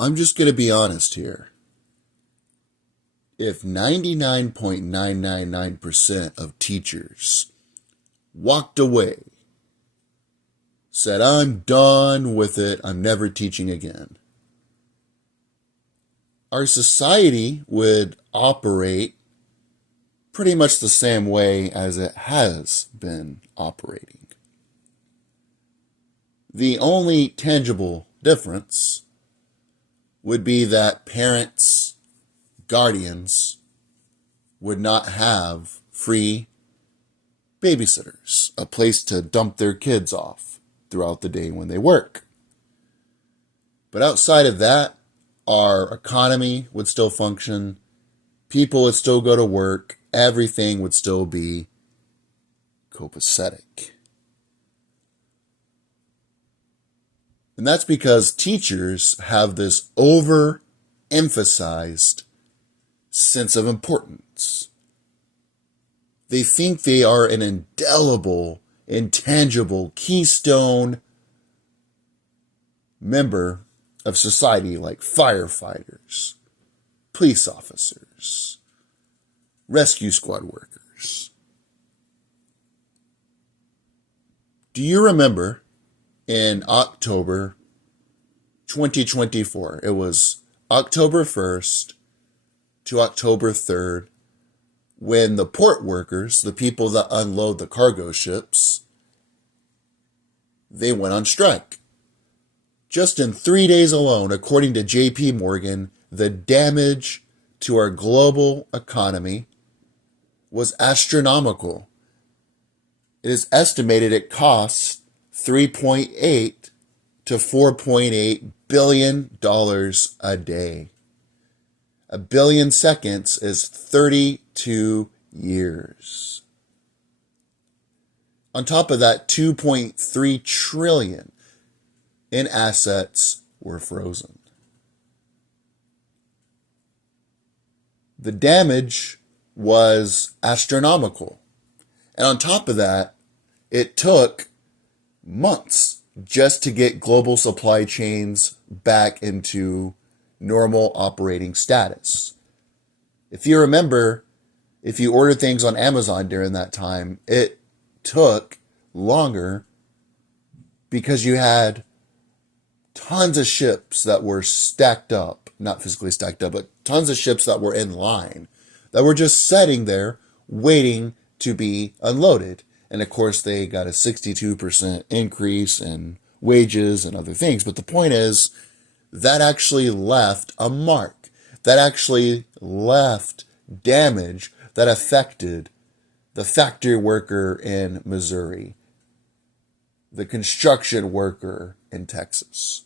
I'm just going to be honest here. If 99.999% of teachers walked away, said, I'm done with it, I'm never teaching again, our society would operate pretty much the same way as it has been operating. The only tangible difference would be that parents, guardians would not have free babysitters, a place to dump their kids off throughout the day when they work. But outside of that, our economy would still function, people would still go to work, everything would still be copacetic. And that's because teachers have this overemphasized sense of importance. They think they are an indelible, intangible, keystone member of society, like firefighters, police officers, rescue squad workers. Do you remember in October 2024, it was October 1st to October 3rd, when the port workers, the people that unload the cargo ships, they went on strike. Just in 3 days alone, according to JP Morgan, the damage to our global economy was astronomical. It is estimated it costs $3.8 to $4.8 billion a day. A billion seconds is 32 years. On top of that, 2.3 trillion in assets were frozen. The damage was astronomical. And on top of that, it took months just to get global supply chains back into normal operating status. If you remember, if you ordered things on Amazon during that time, it took longer because you had tons of ships that were stacked up, not physically stacked up, but tons of ships that were in line, that were just sitting there waiting to be unloaded. And of course, they got a 62% increase in wages and other things. But the point is, that actually left a mark. That actually left damage that affected the factory worker in Missouri, the construction worker in Texas.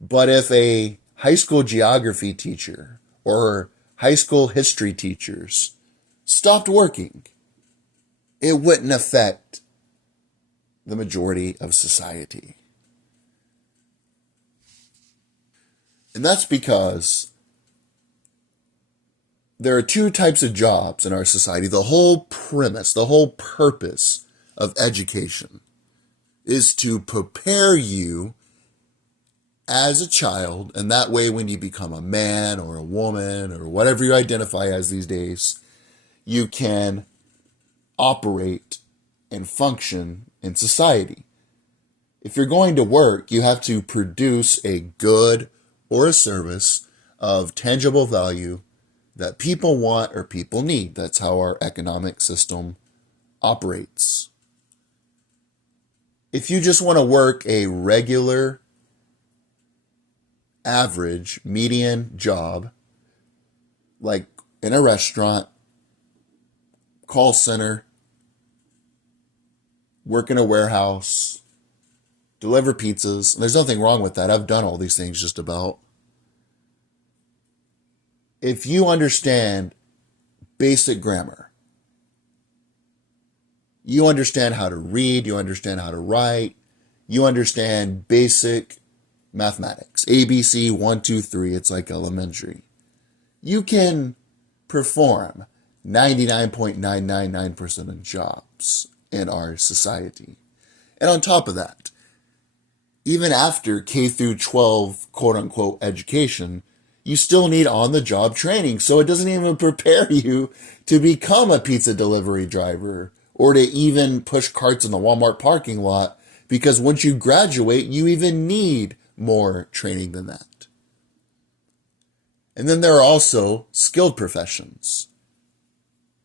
But if a high school geography teacher or high school history teachers stopped working, it wouldn't affect the majority of society. And that's because there are two types of jobs in our society. The whole premise, the whole purpose of education is to prepare you as a child, and that way when you become a man or a woman or whatever you identify as these days, you can operate and function in society. If you're going to work, you have to produce a good or a service of tangible value that people want or people need. That's how our economic system operates. If you just want to work a regular, average, median job, like in a restaurant, call center, work in a warehouse, deliver pizzas, and there's nothing wrong with that. I've done all these things just about. If you understand basic grammar, you understand how to read, you understand how to write, you understand basic mathematics, ABC 1, 2, 3, it's like elementary. You can perform 99.999% of jobs in our society. And on top of that, even after K through 12 quote unquote education, you still need on the job training. So it doesn't even prepare you to become a pizza delivery driver or to even push carts in the Walmart parking lot, because once you graduate, you even need more training than that. And then there are also skilled professions.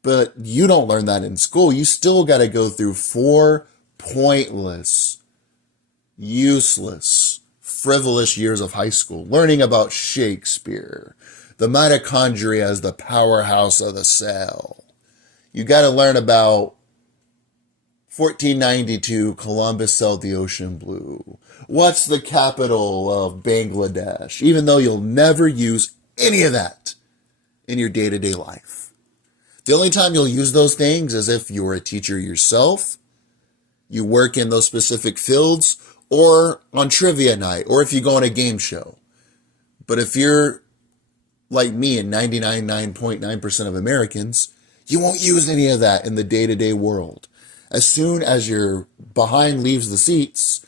But you don't learn that in school. You still got to go through 4 pointless, useless, frivolous years of high school, learning about Shakespeare, the mitochondria as the powerhouse of the cell. You got to learn about 1492, Columbus sailed the ocean blue. What's the capital of Bangladesh? Even though you'll never use any of that in your day-to-day life. The only time you'll use those things is if you're a teacher yourself, you work in those specific fields, or on trivia night, or if you go on a game show. But if you're like me and 99.9% of Americans, you won't use any of that in the day-to-day world. As soon as your behind leaves the seats,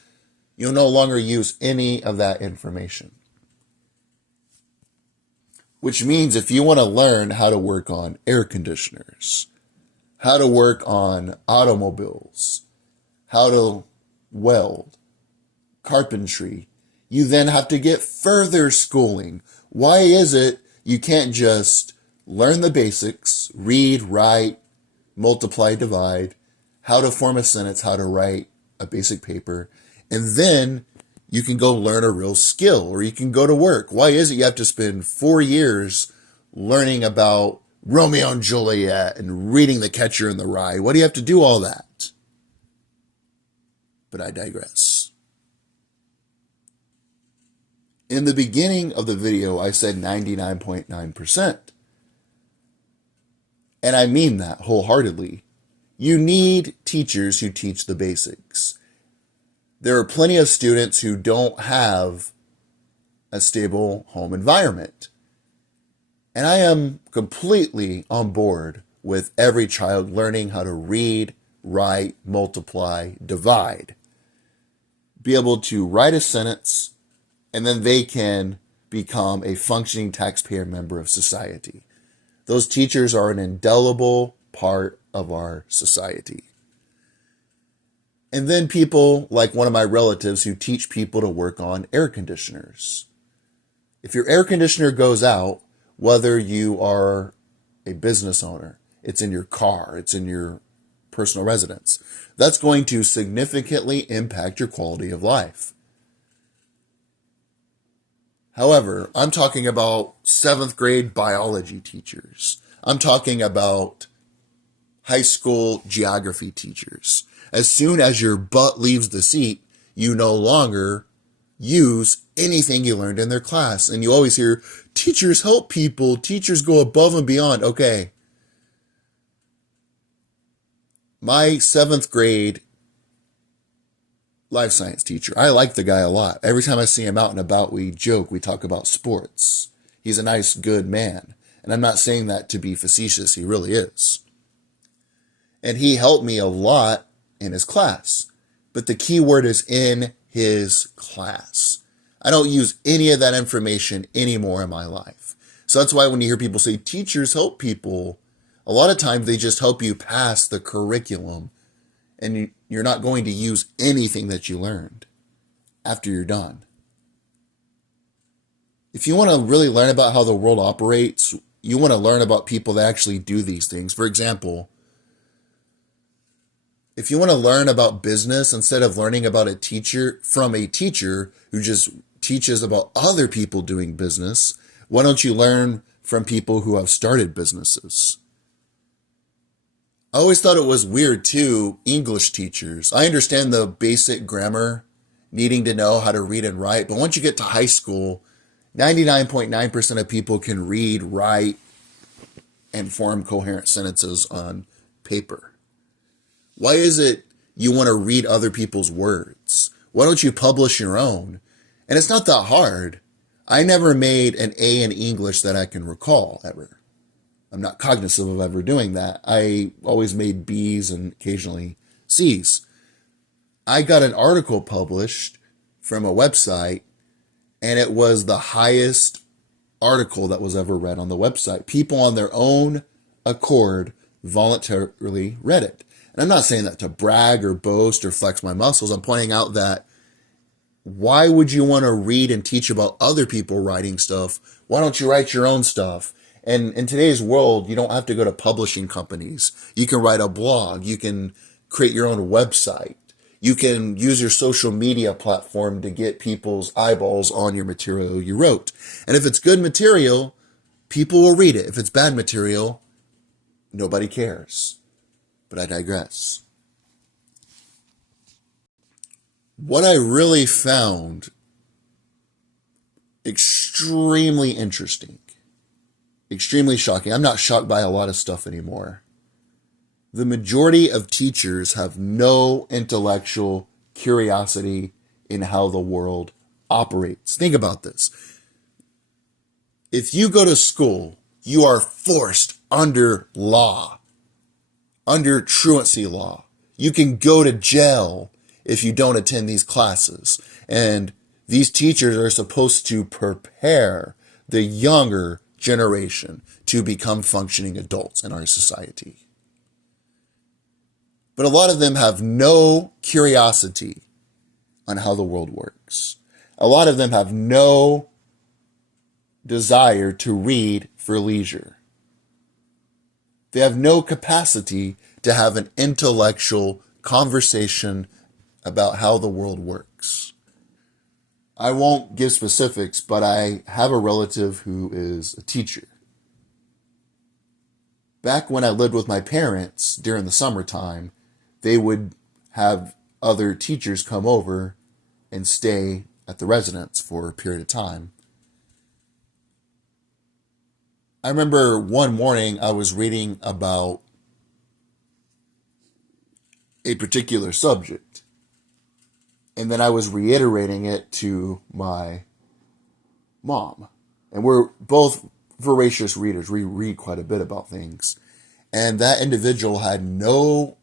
you'll no longer use any of that information. Which means if you want to learn how to work on air conditioners, how to work on automobiles, how to weld, carpentry, you then have to get further schooling. Why is it you can't just learn the basics, read, write, multiply, divide, how to form a sentence, how to write a basic paper, and then you can go learn a real skill, or you can go to work? Why is it you have to spend 4 years learning about Romeo and Juliet and reading The Catcher in the Rye? Why do you have to do all that? But I digress. In the beginning of the video, I said 99.9%. And I mean that wholeheartedly. You need teachers who teach the basics. There are plenty of students who don't have a stable home environment. And I am completely on board with every child learning how to read, write, multiply, divide. Be able to write a sentence, and then they can become a functioning taxpayer member of society. Those teachers are an indelible part of our society. And then people like one of my relatives who teach people to work on air conditioners. If your air conditioner goes out, whether you are a business owner, it's in your car, it's in your personal residence, that's going to significantly impact your quality of life. However, I'm talking about 7th grade biology teachers. I'm talking about high school geography teachers. As soon as your butt leaves the seat, you no longer use anything you learned in their class. And you always hear, teachers help people, teachers go above and beyond. Okay. My 7th grade life science teacher, I like the guy a lot. Every time I see him out and about, we joke, we talk about sports. He's a nice, good man. And I'm not saying that to be facetious, he really is. And he helped me a lot in his class. But the key word is in his class. I don't use any of that information anymore in my life. So that's why when you hear people say teachers help people, a lot of times they just help you pass the curriculum, and you're not going to use anything that you learned after you're done. If you want to really learn about how the world operates, you want to learn about people that actually do these things. For example, if you want to learn about business, instead of learning about a teacher from a teacher who just teaches about other people doing business, why don't you learn from people who have started businesses? I always thought it was weird too, English teachers. I understand the basic grammar, needing to know how to read and write, but once you get to high school, 99.9% of people can read, write, and form coherent sentences on paper. Why is it you want to read other people's words? Why don't you publish your own? And it's not that hard. I never made an A in English that I can recall ever. I'm not cognizant of ever doing that. I always made B's and occasionally C's. I got an article published from a website, and it was the highest article that was ever read on the website. People on their own accord voluntarily read it. And I'm not saying that to brag or boast or flex my muscles. I'm pointing out that why would you want to read and teach about other people writing stuff? Why don't you write your own stuff? And in today's world, you don't have to go to publishing companies. You can write a blog. You can create your own website. You can use your social media platform to get people's eyeballs on your material you wrote. And if it's good material, people will read it. If it's bad material, nobody cares. But I digress. What I really found extremely interesting, extremely shocking. I'm not shocked by a lot of stuff anymore. The majority of teachers have no intellectual curiosity in how the world operates. Think about this. If you go to school, you are forced under law, under truancy law. You can go to jail if you don't attend these classes. And these teachers are supposed to prepare the younger generation to become functioning adults in our society. But a lot of them have no curiosity on how the world works. A lot of them have no desire to read for leisure. They have no capacity to have an intellectual conversation about how the world works. I won't give specifics, but I have a relative who is a teacher. Back when I lived with my parents during the summertime, they would have other teachers come over and stay at the residence for a period of time. I remember one morning I was reading about a particular subject, and then I was reiterating it to my mom. And we're both voracious readers. We read quite a bit about things. And that individual had no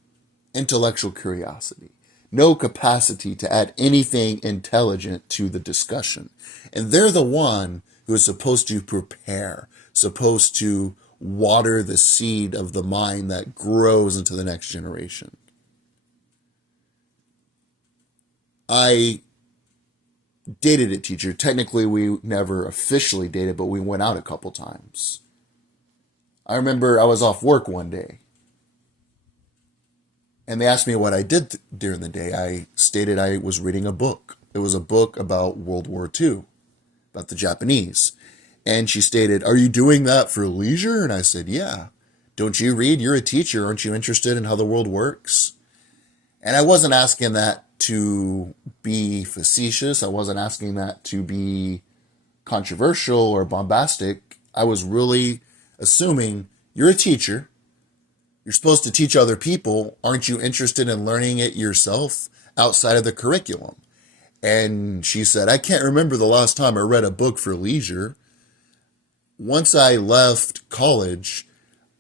intellectual curiosity, no capacity to add anything intelligent to the discussion. And they're the one who is supposed to prepare, supposed to water the seed of the mind that grows into the next generation. I dated a teacher. Technically, we never officially dated, but we went out a couple times. I remember I was off work one day, and they asked me what I did during the day. I stated I was reading a book. It was a book about World War II, about the Japanese. And she stated, "Are you doing that for leisure?" And I said, "Yeah. Don't you read? You're a teacher. Aren't you interested in how the world works?" And I wasn't asking that to be facetious. I wasn't asking that to be controversial or bombastic. I was really assuming you're a teacher. You're supposed to teach other people. Aren't you interested in learning it yourself outside of the curriculum? And she said, "I can't remember the last time I read a book for leisure. Once I left college,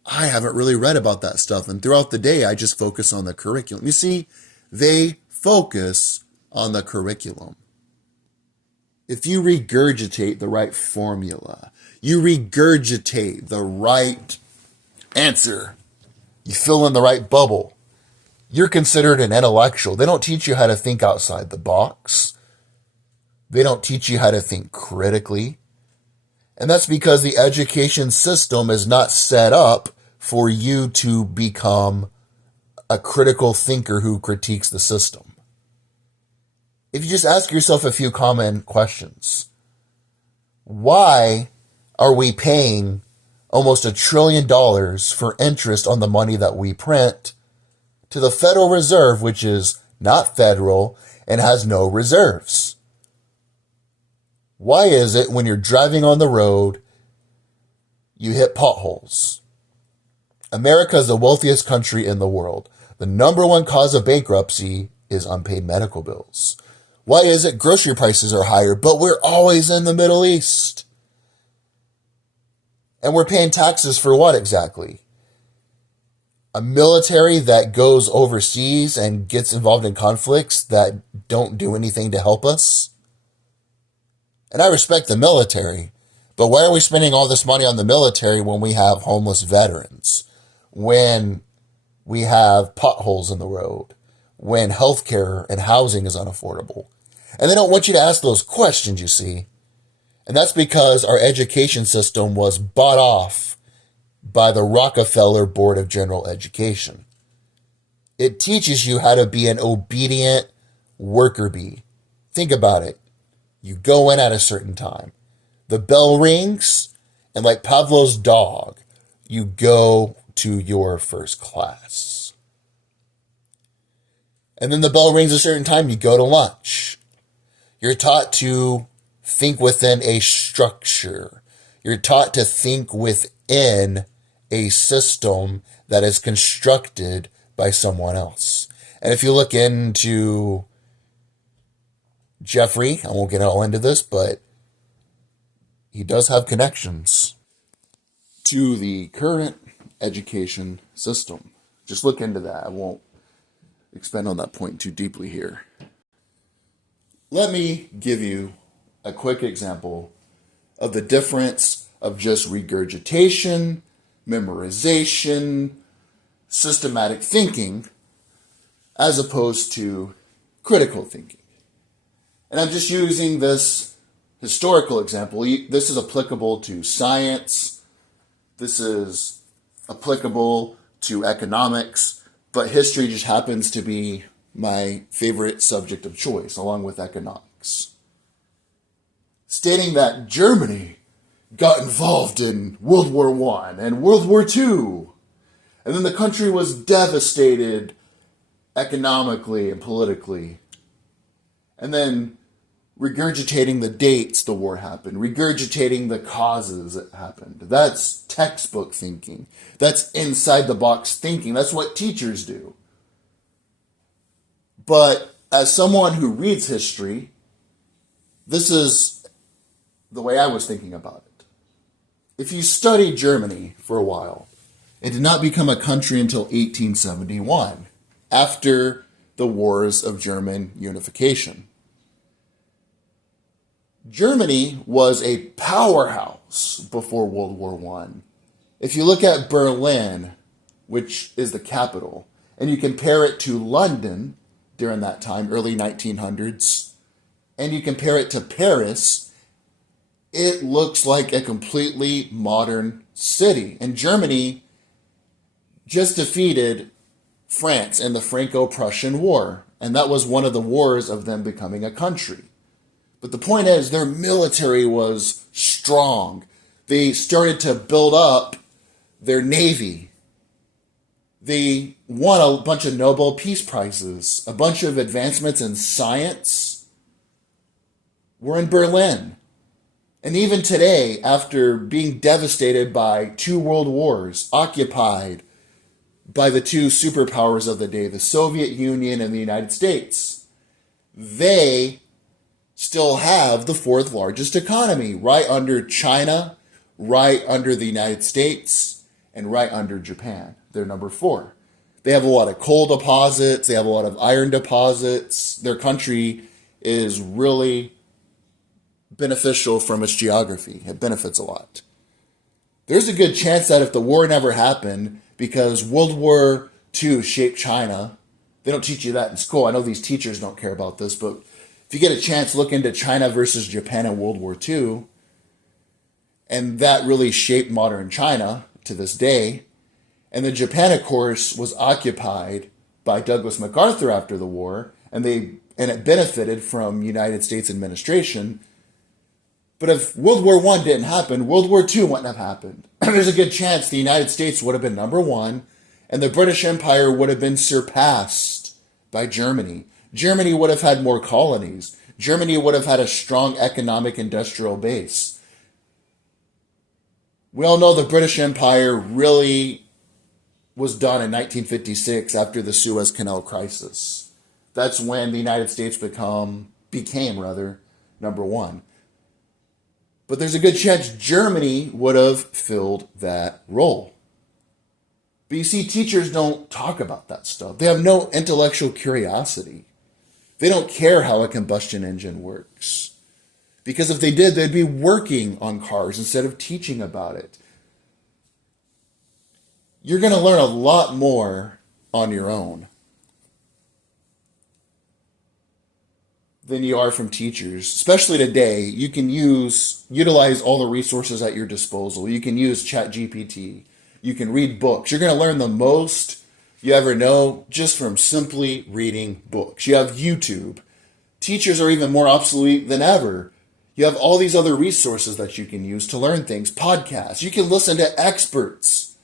I haven't really read about that stuff. And throughout the day, I just focus on the curriculum." You see, they focus on the curriculum. If you regurgitate the right formula, you regurgitate the right answer, you fill in the right bubble, you're considered an intellectual. They don't teach you how to think outside the box. They don't teach you how to think critically. And that's because the education system is not set up for you to become a critical thinker who critiques the system. If you just ask yourself a few common questions. Why are we paying almost $1 trillion for interest on the money that we print to the Federal Reserve, which is not federal and has no reserves? Why is it when you're driving on the road, you hit potholes? America is the wealthiest country in the world. The number one cause of bankruptcy is unpaid medical bills. Why is it grocery prices are higher, but we're always in the Middle East? And we're paying taxes for what exactly? a military that goes overseas and gets involved in conflicts that don't do anything to help us. And I respect the military, but why are we spending all this money on the military when we have homeless veterans, when we have potholes in the road, when healthcare and housing is unaffordable? And they don't want you to ask those questions, you see. And that's because our education system was bought off by the Rockefeller Board of General Education. It teaches you how to be an obedient worker bee. Think about it. You go in at a certain time. The bell rings, and like Pavlov's dog, you go to your first class. And then the bell rings a certain time, you go to lunch. You're taught to think within a structure. You're taught to think within a system that is constructed by someone else. And if you look into Jeffrey, I won't get all into this, but he does have connections to the current education system. Just look into that. I won't expand on that point too deeply here. Let me give you a quick example of the difference of just regurgitation, memorization, systematic thinking, as opposed to critical thinking. And I'm just using this historical example. This is applicable to science. This is applicable to economics, but history just happens to be my favorite subject of choice, along with economics. Stating that Germany got involved in World War I and World War II, and then the country was devastated economically and politically, and then regurgitating the dates the war happened, regurgitating the causes it happened. That's textbook thinking. That's inside the box thinking. That's what teachers do. But as someone who reads history, this is the way I was thinking about it. If you study Germany for a while, it did not become a country until 1871, after the wars of German unification. Germany was a powerhouse before World War I. If you look at Berlin, which is the capital, and you compare it to London during that time, early 1900s, and you compare it to Paris, it looks like a completely modern city. And Germany just defeated France in the Franco-Prussian War, and that was one of the wars of them becoming a country. But the point is, their military was strong. They started to build up their navy. They won a bunch of Nobel Peace Prizes. A bunch of advancements in science were in Berlin. And even today, after being devastated by 2 world wars, occupied by the 2 superpowers of the day, the Soviet Union and the United States, they still have the 4th largest economy, right under China, right under the United States, and right under Japan. They're number 4. They have a lot of coal deposits. They have a lot of iron deposits. Their country is really beneficial from its geography. It benefits a lot. There's a good chance that if the war never happened, because World War II shaped China, they don't teach you that in school. I know these teachers don't care about this, but if you get a chance, look into China versus Japan in World War II, and that really shaped modern China to this day. And then Japan, of course, was occupied by Douglas MacArthur after the war, and it benefited from United States administration. But if World War I didn't happen, World War II wouldn't have happened. There's a good chance the United States would have been number 1, and the British Empire would have been surpassed by Germany. Germany would have had more colonies. Germany would have had a strong economic industrial base. We all know the British Empire really was done in 1956 after the Suez Canal crisis. That's when the United States became number 1. But there's a good chance Germany would have filled that role. But you see, teachers don't talk about that stuff. They have no intellectual curiosity. They don't care how a combustion engine works. Because if they did, they'd be working on cars instead of teaching about it. You're going to learn a lot more on your own than you are from teachers. Especially today, you can utilize all the resources at your disposal. You can use ChatGPT. You can read books. You're going to learn the most you ever know just from simply reading books. You have YouTube. Teachers are even more obsolete than ever. You have all these other resources that you can use to learn things. Podcasts. You can listen to experts.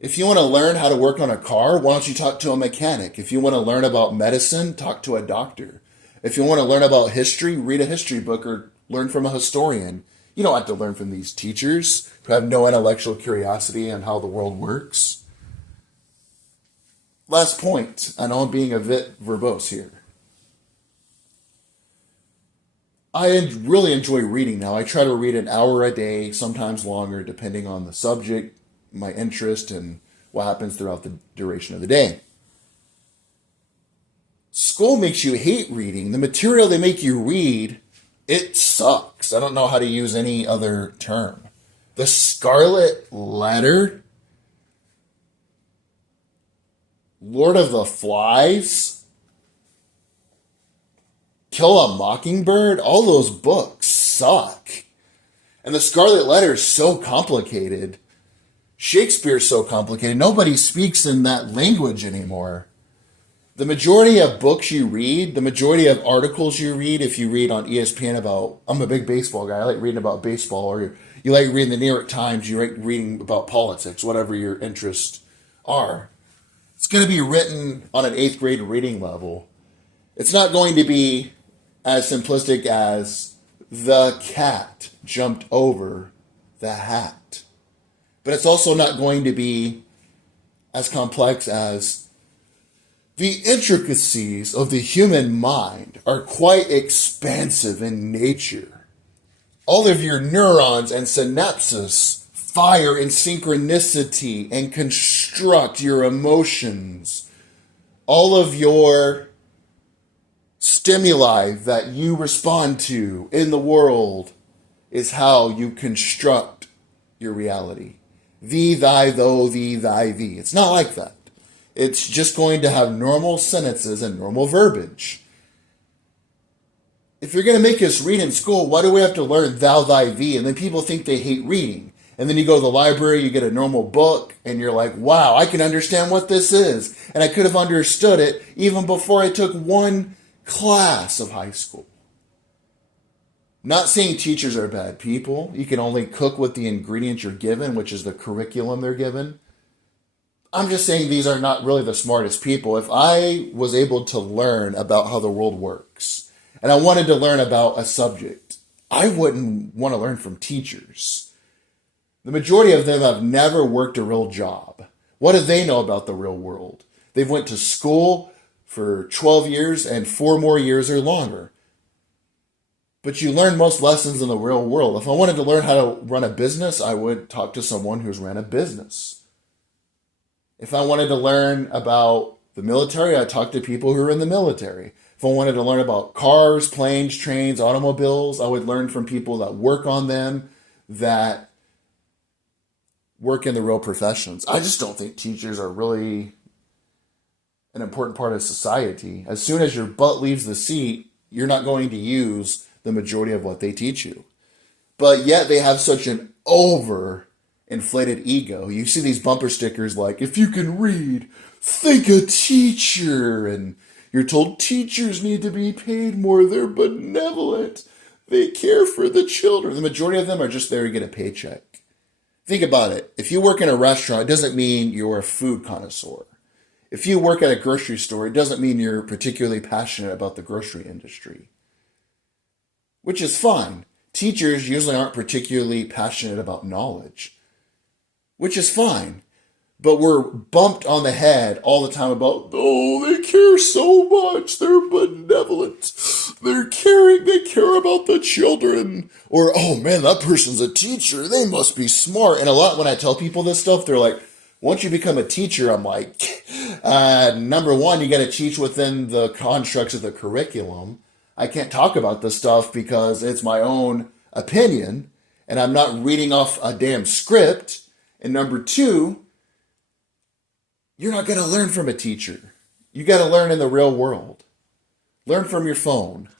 If you want to learn how to work on a car, why don't you talk to a mechanic? If you want to learn about medicine, talk to a doctor. If you want to learn about history, read a history book or learn from a historian. You don't have to learn from these teachers who have no intellectual curiosity on how the world works. Last point. I know I'm being a bit verbose here. I really enjoy reading now. I try to read an hour a day, sometimes longer, depending on the subject, my interest, and what happens throughout the duration of the day. School makes you hate reading. The material they make you read, it sucks. I don't know how to use any other term. The Scarlet Letter, Lord of the Flies, Kill a Mockingbird, all those books suck. And the Scarlet Letter is so complicated. Shakespeare's so complicated. Nobody speaks in that language anymore. The majority of books you read, the majority of articles you read, if you read on ESPN about, I'm a big baseball guy, I like reading about baseball, or you like reading the New York Times, you like reading about politics, whatever your interests are. It's going to be written on an 8th grade reading level. It's not going to be as simplistic as the cat jumped over the hat. But it's also not going to be as complex as the intricacies of the human mind are quite expansive in nature. All of your neurons and synapses fire in synchronicity and construct your emotions. All of your stimuli that you respond to in the world is how you construct your reality. Thee, thy, thou, thee, thy, thee. It's not like that. It's just going to have normal sentences and normal verbiage. If you're going to make us read in school, why do we have to learn thou, thy, thee? And then people think they hate reading. And then you go to the library, you get a normal book, and you're like, wow, I can understand what this is. And I could have understood it even before I took one class of high school. Not saying teachers are bad people. You can only cook with the ingredients you're given, which is the curriculum they're given. I'm just saying these are not really the smartest people. If I was able to learn about how the world works, and I wanted to learn about a subject, I wouldn't want to learn from teachers. The majority of them have never worked a real job. What do they know about the real world? They've went to school for 12 years and 4 more years or longer. But you learn most lessons in the real world. If I wanted to learn how to run a business, I would talk to someone who's ran a business. If I wanted to learn about the military, I'd talk to people who are in the military. If I wanted to learn about cars, planes, trains, automobiles, I would learn from people that work on them, that work in the real professions. I just don't think teachers are really an important part of society. As soon as your butt leaves the seat, you're not going to use the majority of what they teach you. But yet they have such an inflated ego. You see these bumper stickers like, if you can read, think a teacher. And you're told teachers need to be paid more. They're benevolent. They care for the children. The majority of them are just there to get a paycheck. Think about it. If you work in a restaurant, it doesn't mean you're a food connoisseur. If you work at a grocery store, it doesn't mean you're particularly passionate about the grocery industry. Which is fine. Teachers usually aren't particularly passionate about knowledge. Which is fine. But we're bumped on the head all the time about, oh, they care so much. They're benevolent. They're caring. They care about the children. Or, oh man, that person's a teacher. They must be smart. And a lot when I tell people this stuff, they're like, Once you become a teacher, I'm like, number one, you got to teach within the constructs of the curriculum. I can't talk about this stuff because it's my own opinion and I'm not reading off a damn script. And number two, you're not going to learn from a teacher. You got to learn in the real world. Learn from your phone.